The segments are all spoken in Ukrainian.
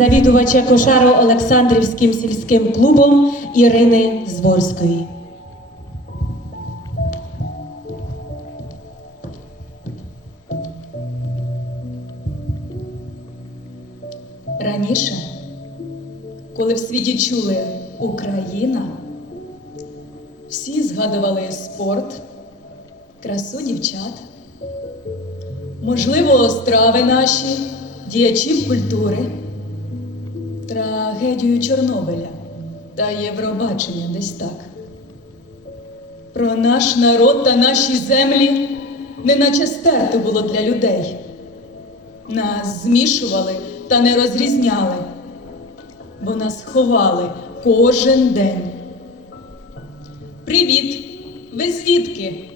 завідувача Кошаро Олександрівським сільським клубом Ірини Зворської. Раніше, коли в світі чули Україна, всі згадували спорт, красу дівчат, можливо, страви наші, діячів культури, трагедію Чорнобиля та Євробачення десь так. Про наш народ та наші землі неначе стерто було для людей. Нас змішували та не розрізняли, бо нас ховали кожен день. Привіт! Ви звідки?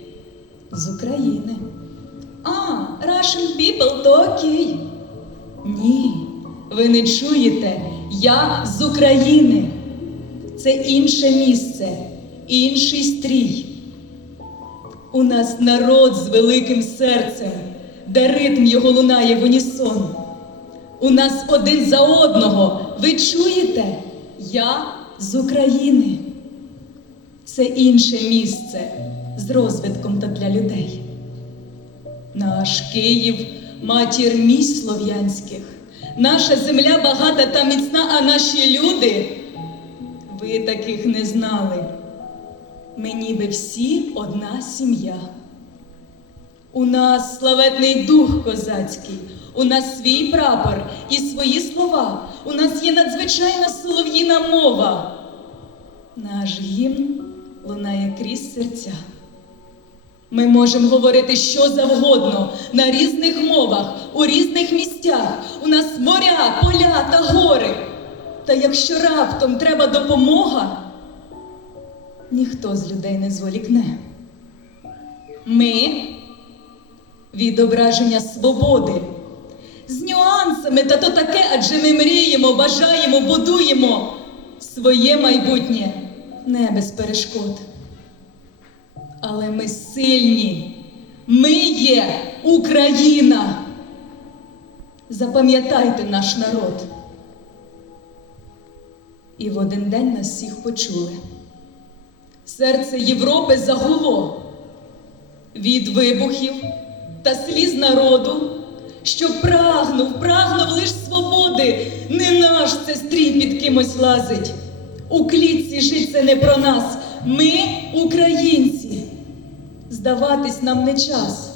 З України. А, Russian people, то окей. Ні, ви не чуєте. Я з України. Це інше місце, інший стрій. У нас народ з великим серцем, де ритм його лунає в унісон. У нас один за одного. Ви чуєте? Я з України. Це інше місце з розвитком та для людей. Наш Київ матір міст слов'янських, наша земля багата та міцна, а наші люди. Ви таких не знали. Ми ніби всі одна сім'я. У нас славетний дух козацький, у нас свій прапор і свої слова. У нас є надзвичайна солов'їна мова. Наш гімн лунає крізь серця. Ми можемо говорити що завгодно на різних мовах, у різних місцях. У нас моря, поля та гори. Та якщо раптом треба допомога, ніхто з людей не зволікне. Ми відображення свободи. З нюансами та то таке, адже ми мріємо, бажаємо, будуємо своє майбутнє не без перешкод. Але ми сильні, ми є Україна. Запам'ятайте наш народ. І в один день нас всіх почули. Серце Європи загуло від вибухів та сліз народу, що прагнув, прагнув лиш свободи, не наш це стрій під кимось лазить. У клітці жить це не про нас. Ми українці. Здаватись нам не час.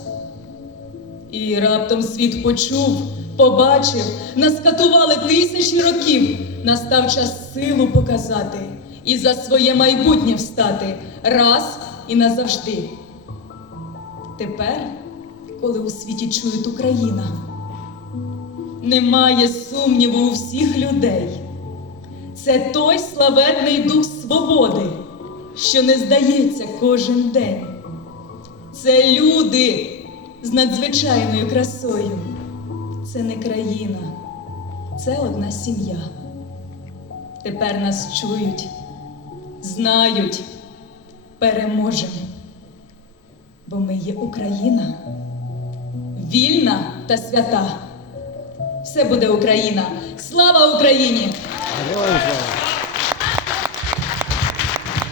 І раптом світ почув, побачив, нас катували тисячі років. Настав час силу показати і за своє майбутнє встати раз і назавжди. Тепер, коли у світі чують Україна, немає сумніву у всіх людей. Це той славетний дух свободи, що не здається кожен день. Це люди з надзвичайною красою. Це не країна, це одна сім'я. Тепер нас чують, знають, переможемо. Бо ми є Україна, вільна та свята. Все буде Україна. Слава Україні!